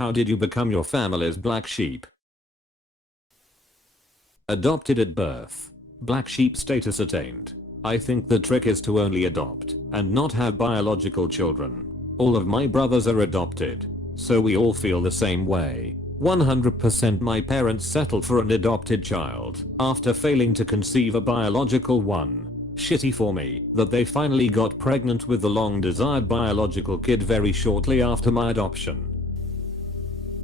How did you become your family's black sheep? Adopted at birth. Black sheep status attained. I think the trick is to only adopt and not have biological children. All of my brothers are adopted, so we all feel the same way. 100% my parents settled for an adopted child after failing to conceive a biological one. Shitty for me that they finally got pregnant with the long desired biological kid very shortly after my adoption.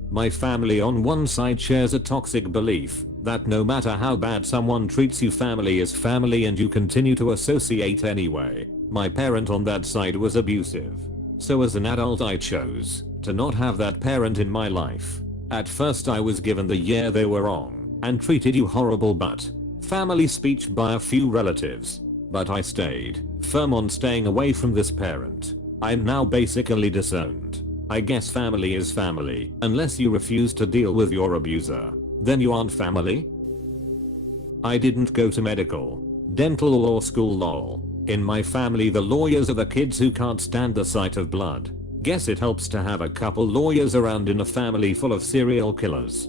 My family on one side shares a toxic belief that no matter how bad someone treats you, family is family and you continue to associate anyway. My parent on that side was abusive. So as an adult I chose to not have that parent in my life. At first I was given the "yeah they were wrong and treated you horrible but" family speech by a few relatives. But I stayed firm on staying away from this parent. I'm now basically disowned. I guess family is family unless you refuse to deal with your abuser. Then you aren't family? I didn't go to medical, dental or law school lol. In my family the lawyers are the kids who can't stand the sight of blood. Guess it helps to have a couple lawyers around in a family full of serial killers.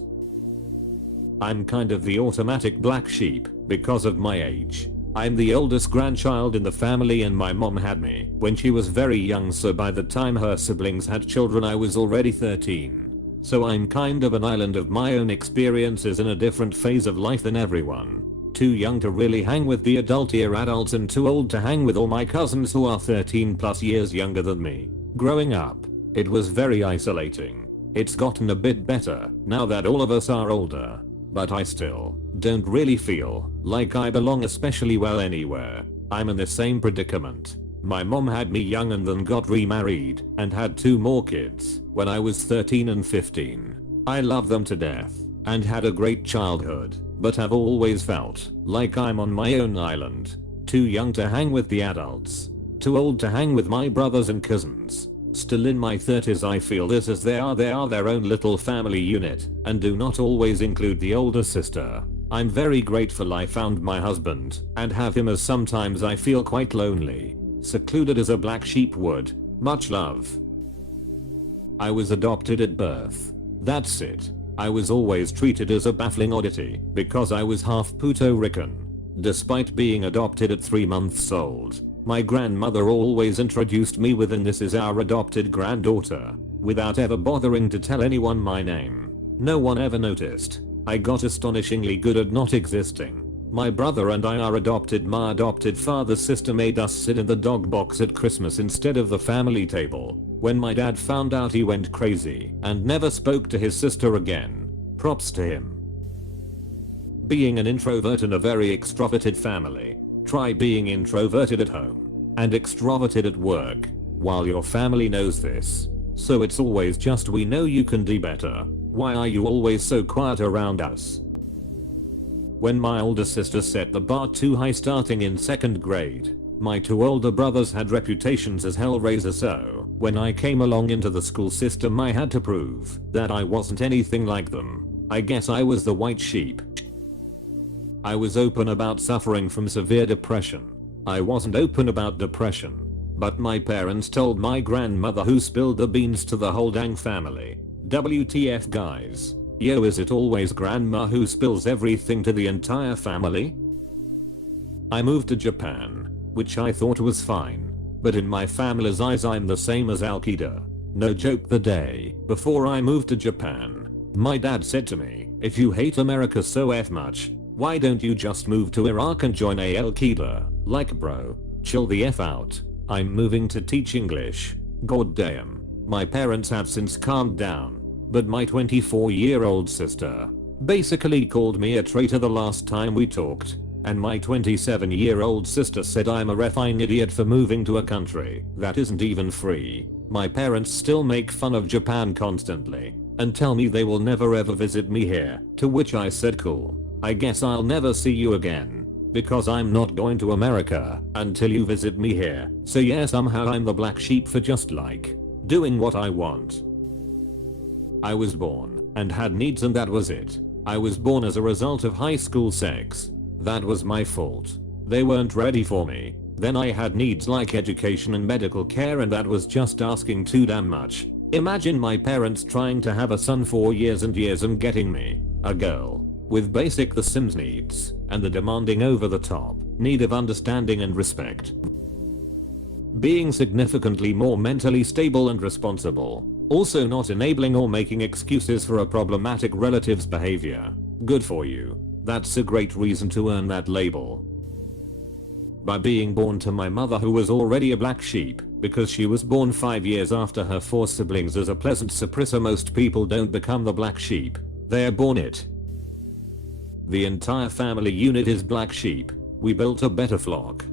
I'm kind of the automatic black sheep because of my age. I'm the oldest grandchild in the family and my mom had me when she was very young, so by the time her siblings had children I was already 13. So I'm kind of an island of my own experiences in a different phase of life than everyone. Too young to really hang with the adultier adults and too old to hang with all my cousins who are 13 plus years younger than me. Growing up, it was very isolating. It's gotten a bit better now that all of us are older. But I still don't really feel like I belong especially well anywhere. I'm in the same predicament. My mom had me young and then got remarried and had 2 more kids when I was 13 and 15. I love them to death and had a great childhood, but have always felt like I'm on my own island. Too young to hang with the adults. Too old to hang with my brothers and cousins. Still in my 30s I feel this as they are their own little family unit and do not always include the older sister. I'm very grateful I found my husband and have him, as sometimes I feel quite lonely. Secluded as a black sheep would. Much love. I was adopted at birth. That's it. I was always treated as a baffling oddity because I was half Puerto Rican. Despite being adopted at 3 months old, my grandmother always introduced me with "and this is our adopted granddaughter," without ever bothering to tell anyone my name. No one ever noticed. I got astonishingly good at not existing. My brother and I are adopted. My adopted father's sister made us sit in the dog box at Christmas instead of the family table. When my dad found out he went crazy and never spoke to his sister again. Props to him. Being an introvert in a very extroverted family. Try being introverted at home and extroverted at work while your family knows this. So it's always just "we know you can do better. Why are you always so quiet around us?" When my older sister set the bar too high starting in 2nd grade, my 2 older brothers had reputations as hellraisers, so when I came along into the school system I had to prove that I wasn't anything like them. I guess I was the white sheep. I was open about suffering from severe depression. I wasn't open about depression, but my parents told my grandmother, who spilled the beans to the whole dang family. WTF guys? Yo, is it always grandma who spills everything to the entire family? I moved to Japan, which I thought was fine, but in my family's eyes I'm the same as Al Qaeda. No joke, the day before I moved to Japan, my dad said to me, "If you hate America so F much, why don't you just move to Iraq and join Al Qaeda? Like bro, chill the F out. I'm moving to teach English." God damn. My parents have since calmed down, but my 24-year-old sister basically called me a traitor the last time we talked, and my 27-year-old sister said I'm a refine idiot for moving to a country that isn't even free. My parents still make fun of Japan constantly and tell me they will never ever visit me here, to which I said cool. I guess I'll never see you again, because I'm not going to America until you visit me here. So yeah, somehow I'm the black sheep for just like doing what I want. I was born and had needs, and that was it. I was born as a result of high school sex. That was my fault. They weren't ready for me. Then I had needs like education and medical care, and that was just asking too damn much. Imagine my parents trying to have a son for years and years and getting me, a girl, with basic The Sims needs, and the demanding over the top need of understanding and respect. Being significantly more mentally stable and responsible. Also not enabling or making excuses for a problematic relative's behavior. Good for you. That's a great reason to earn that label. By being born to my mother, who was already a black sheep, because she was born 5 years after her 4 siblings, as a pleasant surprise. Most people don't become the black sheep, they're born it. The entire family unit is black sheep. We built a better flock.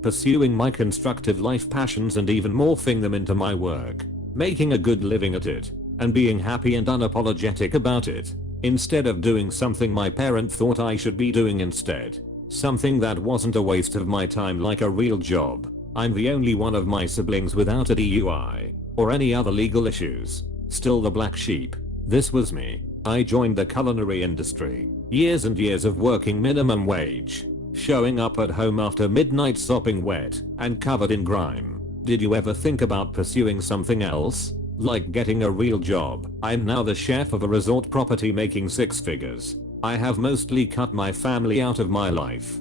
Pursuing my constructive life passions and even morphing them into my work. Making a good living at it, and being happy and unapologetic about it, instead of doing something my parent thought I should be doing instead. Something that wasn't a waste of my time, like a real job. I'm the only one of my siblings without a DUI, or any other legal issues. Still the black sheep. This was me. I joined the culinary industry. Years and years of working minimum wage. Showing up at home after midnight sopping wet and covered in grime. Did you ever think about pursuing something else? Like getting a real job? I'm now the chef of a resort property making 6 figures. I have mostly cut my family out of my life.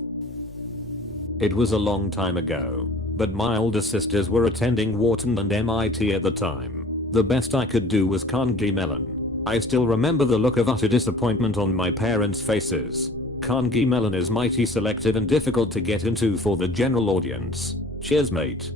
It was a long time ago, but my older sisters were attending Wharton and MIT at the time. The best I could do was Carnegie Mellon. I still remember the look of utter disappointment on my parents' faces. Carnegie Mellon is mighty selective and difficult to get into for the general audience. Cheers, mate.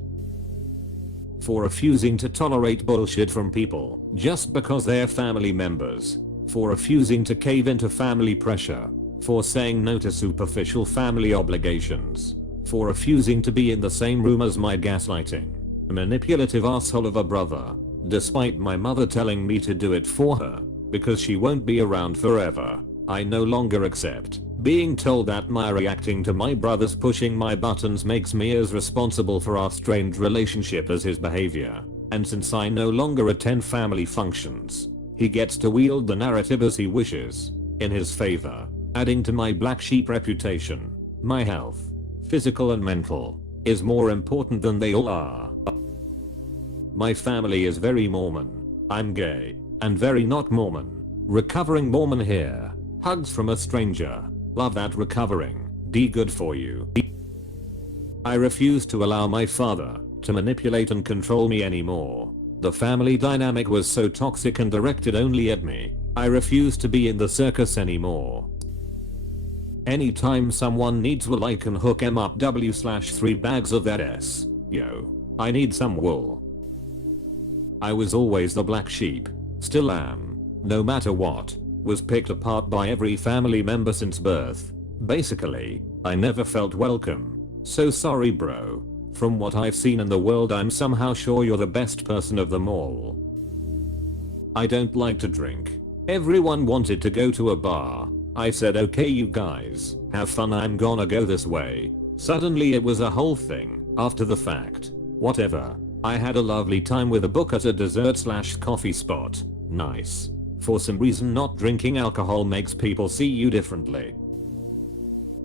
For refusing to tolerate bullshit from people just because they're family members. For refusing to cave into family pressure. For saying no to superficial family obligations. For refusing to be in the same room as my gaslighting, manipulative asshole of a brother, despite my mother telling me to do it for her, because she won't be around forever. I no longer accept being told that my reacting to my brother's pushing my buttons makes me as responsible for our strained relationship as his behavior. And since I no longer attend family functions, he gets to wield the narrative as he wishes, in his favor, adding to my black sheep reputation. My health, physical and mental, is more important than they all are. My family is very Mormon. I'm gay, and very not Mormon. Recovering Mormon here. Hugs from a stranger. Love that recovering. D good for you. I refuse to allow my father to manipulate and control me anymore. The family dynamic was so toxic and directed only at me. I refuse to be in the circus anymore. Anytime someone needs wool, I can hook 'em up. W/3 bags of that S. Yo. I need some wool. I was always the black sheep. Still am. No matter what. Was picked apart by every family member since birth. Basically, I never felt welcome. So sorry, bro. From what I've seen in the world, I'm somehow sure you're the best person of them all. I don't like to drink. Everyone wanted to go to a bar. I said, okay you guys, have fun, I'm gonna go this way. Suddenly it was a whole thing, after the fact. Whatever. I had a lovely time with a book at a dessert/coffee spot. Nice. For some reason not drinking alcohol makes people see you differently.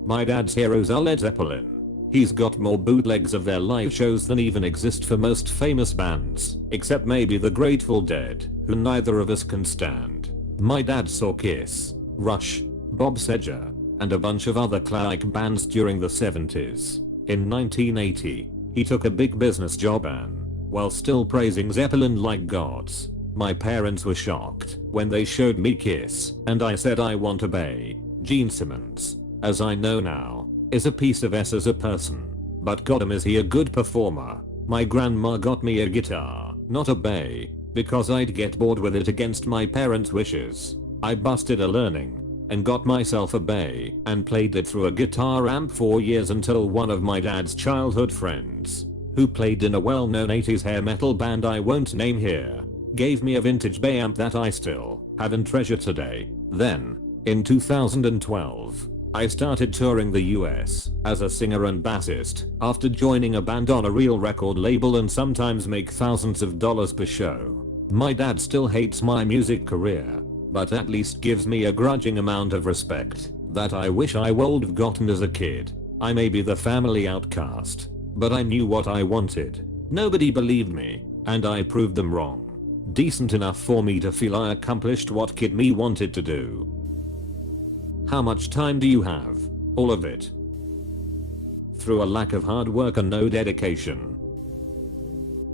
My dad's heroes are Led Zeppelin. He's got more bootlegs of their live shows than even exist for most famous bands, except maybe the Grateful Dead, who neither of us can stand. My dad saw Kiss, Rush, Bob Seger, and a bunch of other classic bands during the 70s. In 1980, he took a big business job and, while still praising Zeppelin like gods, my parents were shocked when they showed me Kiss, and I said I want to obey. Gene Simmons, as I know now, is a piece of S as a person, but goddamn is he a good performer. My grandma got me a guitar, not a bay, because I'd get bored with it against my parents' wishes. I busted a learning, and got myself a bay, and played it through a guitar amp for years until one of my dad's childhood friends, who played in a well-known 80s hair metal band I won't name here, gave me a vintage bay amp that I still have and treasure today. Then, in 2012, I started touring the US as a singer and bassist after joining a band on a real record label and sometimes make thousands of dollars per show. My dad still hates my music career, but at least gives me a grudging amount of respect that I wish I would have gotten as a kid. I may be the family outcast, but I knew what I wanted. Nobody believed me, and I proved them wrong. Decent enough for me to feel I accomplished what kid me wanted to do. How much time do you have? All of it. Through a lack of hard work and no dedication.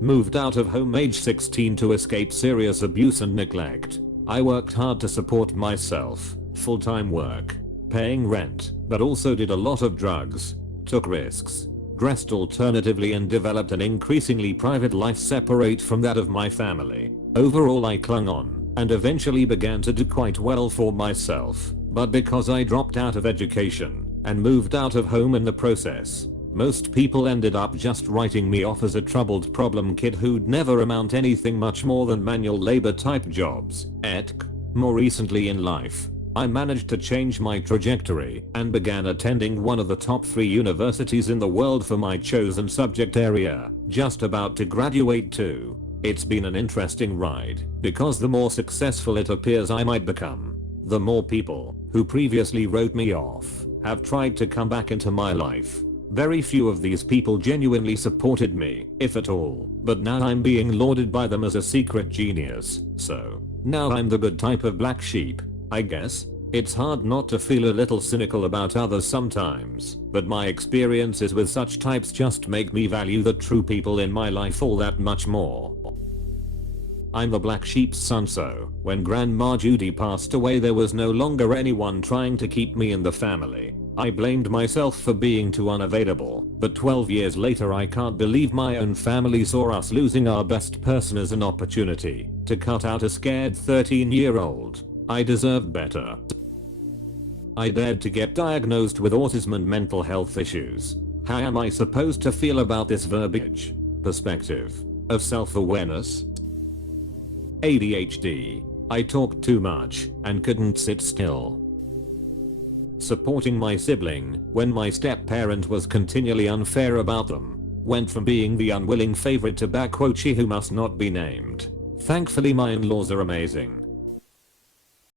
Moved out of home age 16 to escape serious abuse and neglect. I worked hard to support myself, full-time work, paying rent, but also did a lot of drugs, took risks, dressed alternatively and developed an increasingly private life separate from that of my family. Overall I clung on, and eventually began to do quite well for myself, but because I dropped out of education, and moved out of home in the process, most people ended up just writing me off as a troubled problem kid who'd never amount anything much more than manual labor type jobs, etc. More recently in life, I managed to change my trajectory and began attending one of the top 3 universities in the world for my chosen subject area, just about to graduate too. It's been an interesting ride, because the more successful it appears I might become, the more people, who previously wrote me off, have tried to come back into my life. Very few of these people genuinely supported me, if at all, but now I'm being lauded by them as a secret genius, so now I'm the good type of black sheep, I guess. It's hard not to feel a little cynical about others sometimes, but my experiences with such types just make me value the true people in my life all that much more. I'm the black sheep's son, so when Grandma Judy passed away there was no longer anyone trying to keep me in the family. I blamed myself for being too unavailable, but 12 years later I can't believe my own family saw us losing our best person as an opportunity to cut out a scared 13-year-old. I deserved better. I dared to get diagnosed with autism and mental health issues. How am I supposed to feel about this verbiage? Perspective of self-awareness? ADHD. I talked too much and couldn't sit still. Supporting my sibling when my step-parent was continually unfair about them. Went from being the unwilling favorite to *she who must not be named. Thankfully my in-laws are amazing.